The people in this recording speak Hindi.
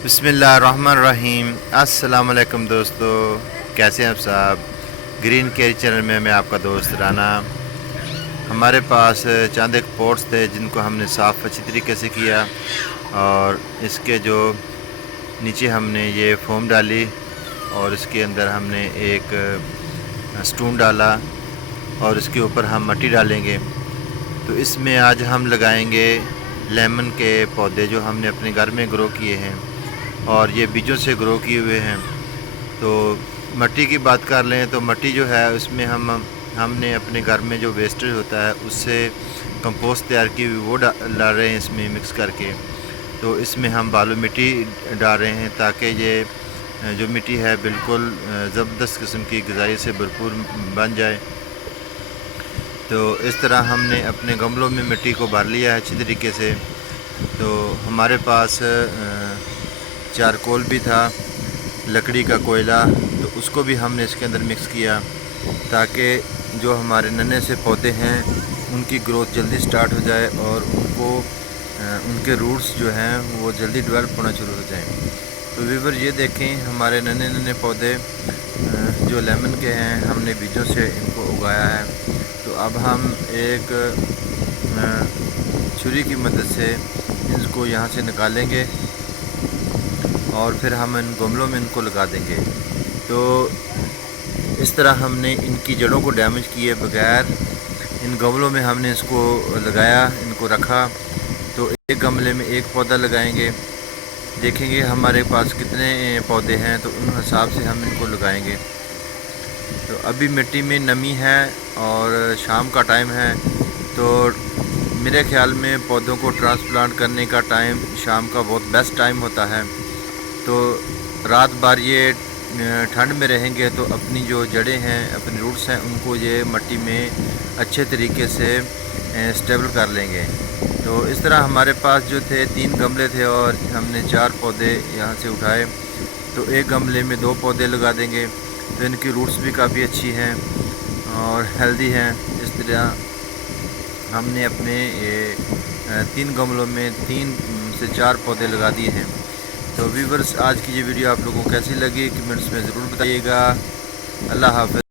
बिस्मिल्लाहिर्रहमानिर्रहीम। अस्सलाम वालेकुम दोस्तों, कैसे हैं आप साहब। ग्रीन केयर चैनल में मैं आपका दोस्त राना। हमारे पास चंद एक पॉट्स थे जिनको हमने साफ़ अच्छी तरीके से किया और इसके जो नीचे हमने ये फोम डाली और इसके अंदर हमने एक स्टून डाला और इसके ऊपर हम मिट्टी डालेंगे। तो इसमें आज हम लगाएंगे लेमन के पौधे जो हमने अपने घर में ग्रो किए हैं और ये बीजों से ग्रो किए हुए हैं। तो मिट्टी की बात कर लें तो मिट्टी जो है उसमें हमने अपने घर में जो वेस्टेज होता है उससे कंपोस्ट तैयार की हुई वो डाल रहे हैं इसमें मिक्स करके। तो इसमें हम बालू मिट्टी डाल रहे हैं ताकि ये जो मिट्टी है बिल्कुल ज़बरदस्त किस्म की ग़िज़ाई से भरपूर बन जाए। तो इस तरह हमने अपने गमलों में मिट्टी को भर लिया है अच्छी तरीके से। तो हमारे पास चारकोल भी था, लकड़ी का कोयला, तो उसको भी हमने इसके अंदर मिक्स किया ताकि जो हमारे नन्हे से पौधे हैं उनकी ग्रोथ जल्दी स्टार्ट हो जाए और उनके रूट्स जो हैं वो जल्दी डेवलप होना शुरू हो जाएं। तो व्यूअर ये देखें हमारे नन्हे नन्हे पौधे जो लेमन के हैं हमने बीजों से इनको उगाया है। तो अब हम एक छुरी की मदद से इनको यहाँ से निकालेंगे और फिर हम इन गमलों में इनको लगा देंगे। तो इस तरह हमने इनकी जड़ों को डैमेज किए बगैर इन गमलों में हमने इसको लगाया, इनको रखा। तो एक गमले में एक पौधा लगाएंगे, देखेंगे हमारे पास कितने पौधे हैं तो उन हिसाब से हम इनको लगाएंगे। तो अभी मिट्टी में नमी है और शाम का टाइम है, तो मेरे ख्याल में पौधों को ट्रांसप्लांट करने का टाइम शाम का बहुत बेस्ट टाइम होता है। तो रात भर ये ठंड में रहेंगे तो अपनी जो जड़ें हैं, अपने रूट्स हैं, उनको ये मिट्टी में अच्छे तरीके से स्टेबल कर लेंगे। तो इस तरह हमारे पास जो थे 3 गमले थे और हमने 4 पौधे यहाँ से उठाए। तो एक गमले में 2 पौधे लगा देंगे। तो इनकी रूट्स भी काफ़ी अच्छी हैं और हेल्दी हैं। इस तरह हमने अपने ये 3 गमलों में 3 से 4 पौधे लगा दिए हैं। तो व्यूअर्स, आज की ये वीडियो आप लोगों को कैसी लगी कमेंट्स में ज़रूर बताइएगा। अल्लाह हाफ़िज़।